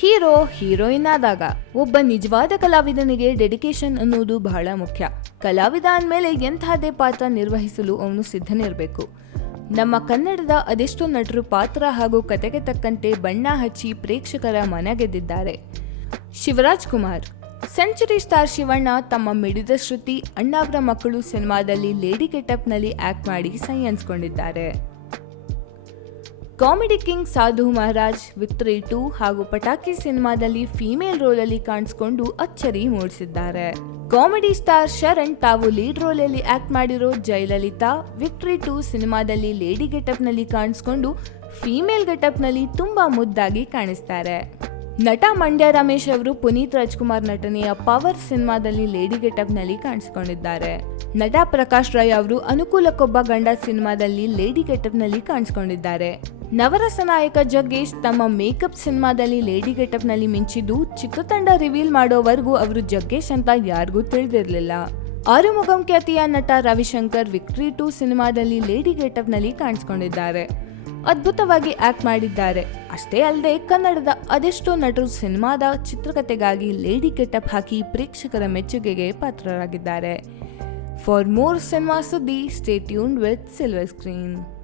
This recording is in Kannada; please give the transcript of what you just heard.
ಹೀರೋ ಹೀರೋಯಿನ್ ಆದಾಗ ಒಬ್ಬ ನಿಜವಾದ ಕಲಾವಿದನಿಗೆ ಡೆಡಿಕೇಶನ್ ಅನ್ನೋದು ಬಹಳ ಮುಖ್ಯ. ಕಲಾವಿದ ಅಂದಮೇಲೆ ಎಂತಹದೇ ಪಾತ್ರ ನಿರ್ವಹಿಸಲು ಅವನು ಸಿದ್ಧನಿರಬೇಕು. ನಮ್ಮ ಕನ್ನಡದ ಅದೆಷ್ಟೋ ನಟರು ಪಾತ್ರ ಹಾಗೂ ಕತೆಗೆ ತಕ್ಕಂತೆ ಬಣ್ಣ ಹಚ್ಚಿ ಪ್ರೇಕ್ಷಕರ ಮನ ಗೆದ್ದಿದ್ದಾರೆ ಶಿವರಾಜ್ ಕುಮಾರ್, ಸೆಂಚುರಿ ಸ್ಟಾರ್ ಶಿವಣ್ಣ ತಮ್ಮ ಮಿಡಿದ ಶ್ರುತಿ, ಅಣ್ಣಾವ್ರ ಮಕ್ಕಳು ಸಿನಿಮಾದಲ್ಲಿ ಲೇಡಿ ಗೆಟಪ್ನಲ್ಲಿ ಆಕ್ಟ್ ಮಾಡಿ ಸೈ ಅನ್ಸ್ಕೊಂಡಿದ್ದಾರೆ ಕಾಮಿಡಿ ಕಿಂಗ್ ಸಾಧು ಮಹಾರಾಜ್, ವಿಕ್ಟರಿ ಟು ಹಾಗೂ ಪಟಾಕಿ ಸಿನಿಮಾದಲ್ಲಿ ಫೀಮೇಲ್ ರೋಲಲ್ಲಿ ಕಾಣಿಸಿಕೊಂಡು ಅಚ್ಚರಿ ಮೂಡಿಸಿದ್ದಾರೆ. ಕಾಮಿಡಿ ಸ್ಟಾರ್ ಶರಣ್ ತಾವು ಲೀಡ್ ರೋಲಲ್ಲಿ ಆಕ್ಟ್ ಮಾಡಿರೋ ಜಯಲಲಿತಾ, ವಿಕ್ಟರಿ ಟು ಸಿನಿಮಾದಲ್ಲಿ ಲೇಡಿ ಗೆಟಪ್ನಲ್ಲಿ ಕಾಣಿಸ್ಕೊಂಡು ಫೀಮೇಲ್ ಗೆಟಪ್ನಲ್ಲಿ ತುಂಬಾ ಮುದ್ದಾಗಿ ಕಾಣಿಸ್ತಾರೆ. ನಟ ಮಂಡ್ಯ ರಮೇಶ್ ಅವರು ಪುನೀತ್ ರಾಜ್ಕುಮಾರ್ ನಟನೆಯ ಪವರ್ ಸಿನಿಮಾದಲ್ಲಿ ಲೇಡಿ ಗೆಟಪ್ನಲ್ಲಿ ಕಾಣಿಸಿಕೊಂಡಿದ್ದಾರೆ. ನಟ ಪ್ರಕಾಶ್ ರೈ ಅವರು ಅನುಕೂಲಕ್ಕೊಬ್ಬ ಗಂಡ ಸಿನಿಮಾದಲ್ಲಿ ಲೇಡಿ ಗೆಟಪ್ನಲ್ಲಿ ಕಾಣಿಸ್ಕೊಂಡಿದ್ದಾರೆ. ನವರಸ ನಾಯಕ ಜಗ್ಗೇಶ್ ತಮ್ಮ ಮೇಕಪ್ ಸಿನಿಮಾದಲ್ಲಿ ಲೇಡಿ ಗೆಟಪ್ನಲ್ಲಿ ಮಿಂಚಿದ್ದು ಚಿತ್ರತಂಡ ರಿವೀಲ್ ಮಾಡೋವರೆಗೂ ಅವರು ಜಗ್ಗೇಶ್ ಅಂತ ಯಾರಿಗೂ ತಿಳಿದಿರಲಿಲ್ಲ. ಆರುಮುಗಂ ಖ್ಯಾತಿಯ ನಟ ರವಿಶಂಕರ್ ವಿಕ್ಟ್ರಿ ಟು ಸಿನಿಮಾದಲ್ಲಿ ಲೇಡಿ ಗೆಟಪ್ನಲ್ಲಿ ಕಾಣಿಸ್ಕೊಂಡಿದ್ದಾರೆ. ಅದ್ಭುತವಾಗಿ ಆಕ್ಟ್ ಮಾಡಿದ್ದಾರೆ. ಅಷ್ಟೇ ಅಲ್ಲದೆ ಕನ್ನಡದ ಅದೆಷ್ಟೋ ನಟರು ಸಿನಿಮಾದ ಚಿತ್ರಕಥೆಗಾಗಿ ಲೇಡಿ ಗೆಟಪ್ ಹಾಕಿ ಪ್ರೇಕ್ಷಕರ ಮೆಚ್ಚುಗೆಗೆ ಪಾತ್ರರಾಗಿದ್ದಾರೆ. ಫಾರ್ ಮೋರ್ ಸಿನಿಮಾ ಸುದ್ದಿ stay tuned with silver screen